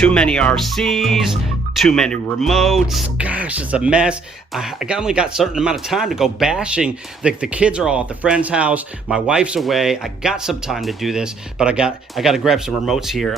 Too many RCs, too many remotes. Gosh, it's a mess. I only got a certain amount of time to go bashing. The kids are all at the friend's house. My wife's away. I got some time to do this, but I got to grab some remotes here.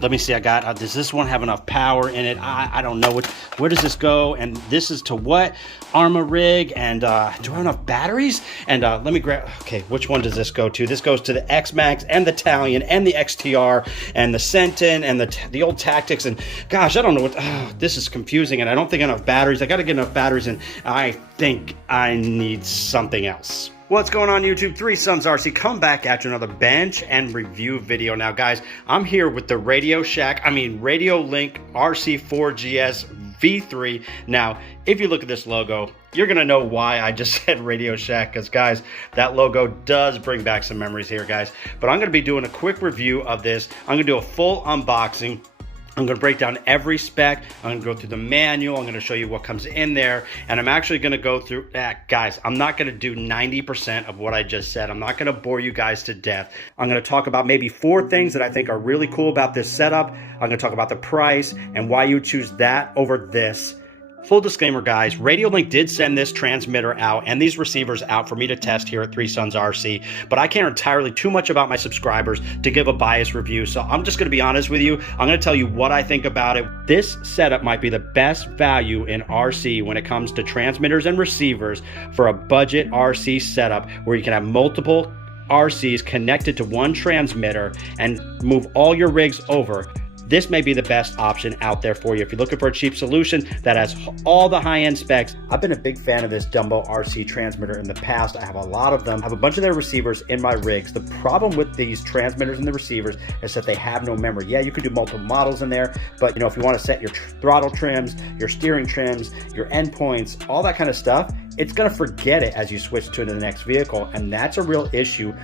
Let me see. I got. Does this one have enough power in it? I don't know. Where does this go? And this is to what? Arma rig. And do I have enough batteries? And let me grab. Okay, which one does this go to? This goes to the X-Max and the Italian and the XTR and the Sentin and the old Tactics. And gosh, I don't know what. This is confusing, and I don't think enough batteries. I got to get enough batteries, and I think I need something else. What's going on, YouTube? Three Sons RC, come back at you another bench and review video. Now, guys, I'm here with the Radiolink Rc4gs V3. Now, if you look at this logo, you're gonna know why I just said Radio Shack, because guys, that logo does bring back some memories here, guys. But I'm gonna be doing a quick review of this. I'm gonna do a full unboxing. I'm going to break down every spec. I'm going to go through the manual. I'm going to show you what comes in there. And I'm actually going to go through, guys, I'm not going to do 90% of what I just said. I'm not going to bore you guys to death. I'm going to talk about maybe 4 things that I think are really cool about this setup. I'm going to talk about the price and why you choose that over this. Full disclaimer, guys, Radiolink did send this transmitter out and these receivers out for me to test here at Three Sons RC, but I care entirely too much about my subscribers to give a biased review, so I'm just going to be honest with you. I'm going to tell you what I think about it. This setup might be the best value in RC when it comes to transmitters and receivers for a budget RC setup where you can have multiple RCs connected to one transmitter and move all your rigs over. This may be the best option out there for you if you're looking for a cheap solution that has all the high-end specs. I've been a big fan of this Dumbo RC transmitter in the past. I have a lot of them. I have a bunch of their receivers in my rigs. The problem with these transmitters and the receivers is that they have no memory. Yeah, you can do multiple models in there, but if you want to set your throttle trims, your steering trims, your endpoints, all that kind of stuff, it's going to forget it as you switch to the next vehicle, and that's a real issue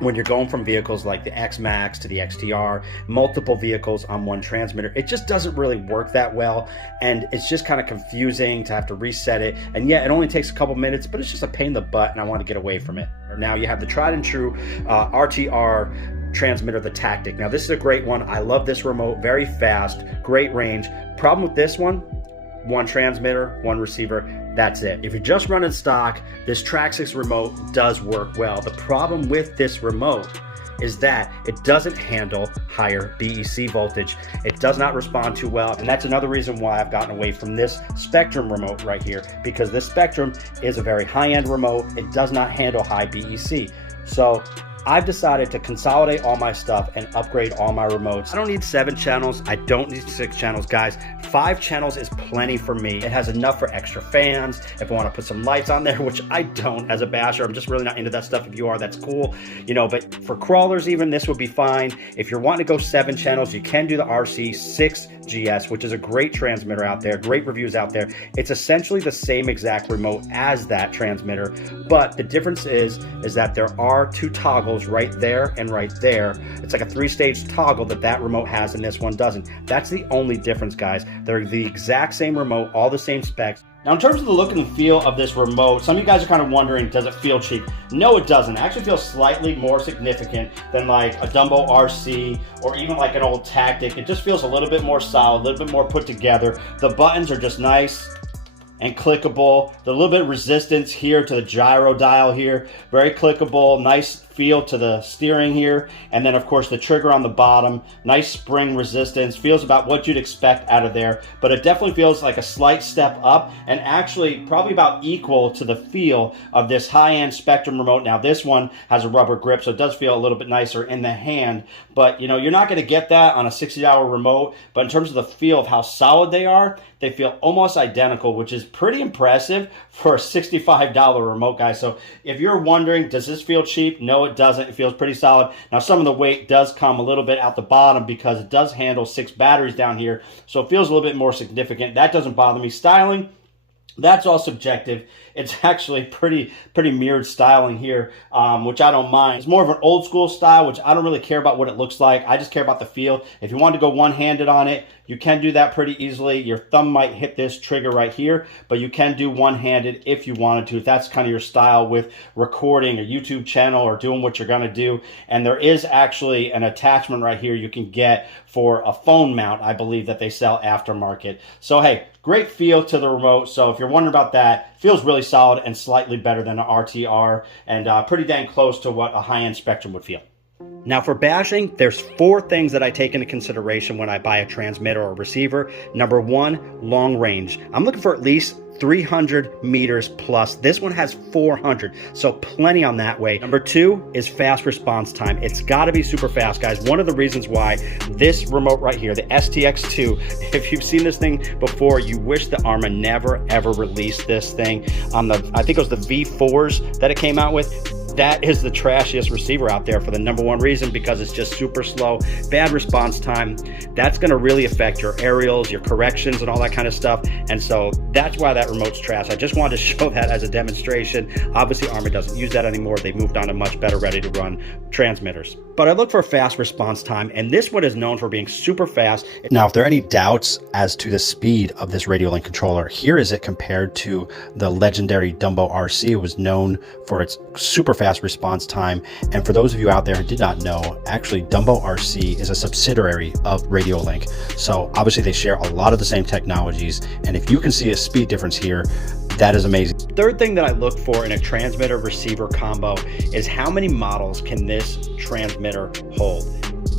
when you're going from vehicles like the X-Max to the XTR, multiple vehicles on one transmitter. It just doesn't really work that well, and it's just kind of confusing to have to reset it. And yeah, it only takes a couple minutes, but it's just a pain in the butt, and I want to get away from it. Now you have the tried and true RTR transmitter, the Tactic. Now this is a great one. I love this remote, very fast, great range. Problem with this one transmitter, one receiver, that's it. If you're just running stock, this Traxxas remote does work well. The problem with this remote is that it doesn't handle higher BEC voltage. It does not respond too well, and that's another reason why I've gotten away from this Spectrum remote right here, because this Spectrum is a very high-end remote. It does not handle high BEC. So I've decided to consolidate all my stuff and upgrade all my remotes. I don't need 7 channels. I don't need 6 channels, guys. 5 channels is plenty for me. It has enough for extra fans. If I want to put some lights on there, which I don't as a basher, I'm just really not into that stuff. If you are, that's cool. But for crawlers even, this would be fine. If you're wanting to go 7 channels, you can do the RC6GS, which is a great transmitter out there, great reviews out there. It's essentially the same exact remote as that transmitter, but the difference is that there are 2 toggles right there and right there. It's like a 3-stage toggle that remote has and this one doesn't. That's the only difference, guys. They're the exact same remote, all the same specs. Now, in terms of the look and feel of this remote, some of you guys are kind of wondering, does it feel cheap? No, it doesn't. It actually feels slightly more significant than like a Dumbo RC or even like an old Tactic. It just feels a little bit more solid, a little bit more put together. The buttons are just nice and clickable. There's a little bit of resistance here to the gyro dial here. Very clickable, nice feel to the steering here. And then of course the trigger on the bottom, nice spring resistance, feels about what you'd expect out of there, but it definitely feels like a slight step up and actually probably about equal to the feel of this high-end Spectrum remote. Now this one has a rubber grip, so it does feel a little bit nicer in the hand, but you're not going to get that on a $60 remote. But in terms of the feel of how solid they are, they feel almost identical, which is pretty impressive for a $65 remote, guys. So if you're wondering, does this feel cheap? No, it doesn't. It feels pretty solid. Now, some of the weight does come a little bit out the bottom because it does handle 6 batteries down here, so it feels a little bit more significant. That doesn't bother me. Styling, that's all subjective. it's actually pretty mirrored styling here, which I don't mind. It's more of an old school style, which I don't really care about what it looks like. I just care about the feel. If you want to go one-handed on it, you can do that pretty easily. Your thumb might hit this trigger right here, but you can do one-handed if you wanted to, if that's kind of your style with recording a YouTube channel or doing what you're gonna do. And there is actually an attachment right here you can get for a phone mount, I believe, that they sell aftermarket. So hey, great feel to the remote. So if you're wondering about that, feels really solid and slightly better than an RTR, and pretty dang close to what a high-end Spectrum would feel. Now for bashing, there's 4 things that I take into consideration when I buy a transmitter or receiver. Number 1, long range. I'm looking for at least 300 meters plus. This one has 400, so plenty on that way. Number 2 is fast response time. It's got to be super fast, guys. One of the reasons why this remote right here, the STX2, if you've seen this thing before, you wish the Arma never ever released this thing on the, I think it was the V4s that it came out with. That is the trashiest receiver out there for the number 1 reason, because it's just super slow, bad response time. That's going to really affect your aerials, your corrections, and all that kind of stuff. And so that's why that remote's trash. I just wanted to show that as a demonstration. Obviously, Arma doesn't use that anymore. They moved on to much better ready-to-run transmitters. But I look for fast response time, and this one is known for being super fast. Now, if there are any doubts as to the speed of this Radiolink controller, here is it compared to the legendary Dumbo RC. It was known for its super fast response time. And for those of you out there who did not know, actually Dumbo RC is a subsidiary of Radiolink. So obviously they share a lot of the same technologies. And if you can see a speed difference here, that is amazing. Third thing that I look for in a transmitter receiver combo is how many models can this transmitter hold.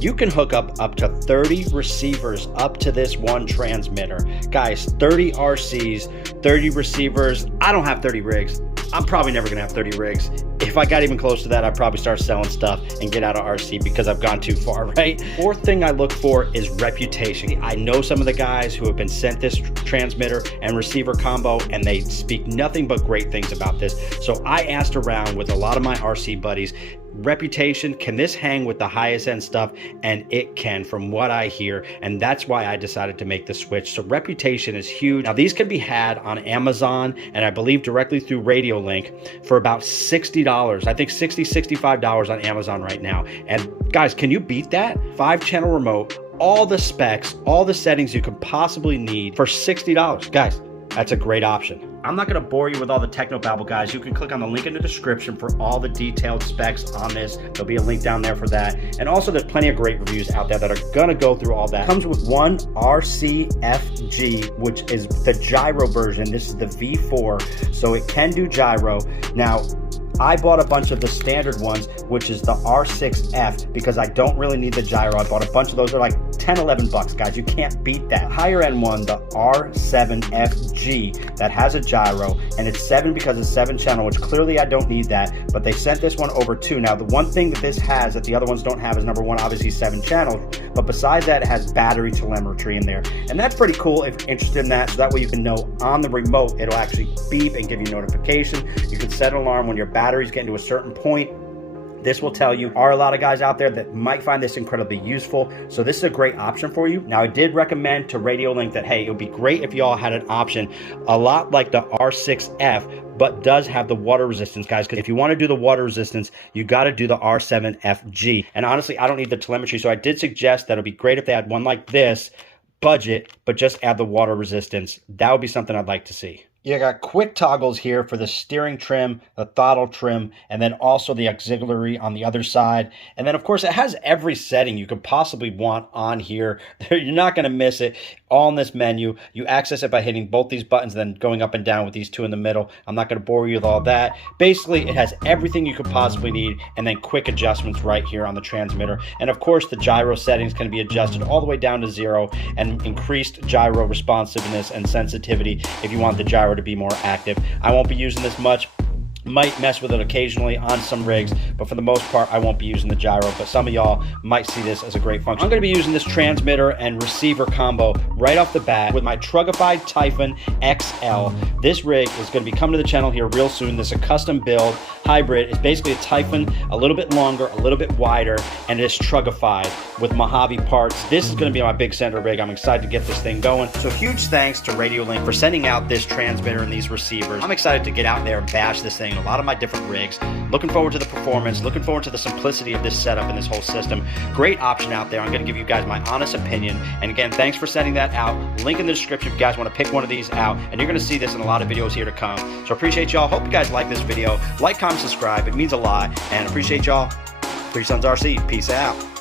You can hook up to 30 receivers up to this one transmitter. Guys, 30 RCs, 30 receivers. I don't have 30 rigs. I'm probably never gonna have 30 rigs. If I got even close to that, I'd probably start selling stuff and get out of RC because I've gone too far, right? Fourth thing I look for is reputation. I know some of the guys who have been sent this transmitter and receiver combo, and they speak nothing but great things about this. So I asked around with a lot of my RC buddies, reputation, can this hang with the highest end stuff? And it can, from what I hear, and that's why I decided to make the switch. So reputation is huge. Now these can be had on Amazon, and I believe directly through Radiolink for about $60. I think $60, $65 on Amazon right now. And guys, can you beat that? 5-channel remote, all the specs, all the settings you could possibly need for $60. Guys, that's a great option. I'm not going to bore you with all the techno babble, guys. You can click on the link in the description for all the detailed specs on this. There'll be a link down there for that. And also, there's plenty of great reviews out there that are going to go through all that. It comes with one RCFG, which is the gyro version. This is the V4, so it can do gyro. Now, I bought a bunch of the standard ones, which is the R6F, because I don't really need the gyro. I bought a bunch of those. They're like 10, 11 bucks, guys. You can't beat that. Higher end one, the R7FG, that has a gyro, and it's 7 because it's 7-channel, which clearly I don't need that, but they sent this one over 2. Now, the one thing that this has that the other ones don't have is, number 1, obviously 7 channels, but besides that, it has battery telemetry in there, and that's pretty cool if you're interested in that, so that way you can know on the remote, it'll actually beep and give you notification. You can set an alarm when your battery's getting to a certain point. This will tell you. Are a lot of guys out there that might find this incredibly useful, so this is a great option for you. Now, I did recommend to Radiolink that, hey, it would be great if y'all had an option a lot like the R6F, but does have the water resistance, guys, because if you want to do the water resistance, you got to do the R7FG. And honestly, I don't need the telemetry, so I did suggest that it would be great if they had one like this, budget, but just add the water resistance. That would be something I'd like to see. You got quick toggles here for the steering trim, the throttle trim, and then also the auxiliary on the other side. And then, of course, it has every setting you could possibly want on here. You're not going to miss it. All in this menu. You access it by hitting both these buttons, then going up and down with these 2 in the middle. I'm not going to bore you with all that. Basically, it has everything you could possibly need, and then quick adjustments right here on the transmitter. And of course, the gyro settings can be adjusted all the way down to 0, and increased gyro responsiveness and sensitivity if you want the gyro to be more active. I won't be using this much, Might mess with it occasionally on some rigs, but for the most part, I won't be using the gyro, but some of y'all might see this as a great function. I'm going to be using this transmitter and receiver combo right off the bat with my Trugified Typhon XL. This rig is going to be coming to the channel here real soon. This is a custom build hybrid. It's basically a Typhon, a little bit longer, a little bit wider, and it is Trugified with Mojave parts. This is going to be my big center rig. I'm excited to get this thing going. So huge thanks to Radiolink for sending out this transmitter and these receivers. I'm excited to get out there and bash this thing. A lot of my different rigs. Looking forward to the performance, looking forward to the simplicity of this setup and this whole system. Great option out there. I'm going to give you guys my honest opinion. And again, thanks for sending that out. Link in the description if you guys want to pick one of these out. And you're going to see this in a lot of videos here to come. So appreciate y'all. Hope you guys like this video. Like, comment, subscribe. It means a lot. And appreciate y'all. 3 Sons RC. Peace out.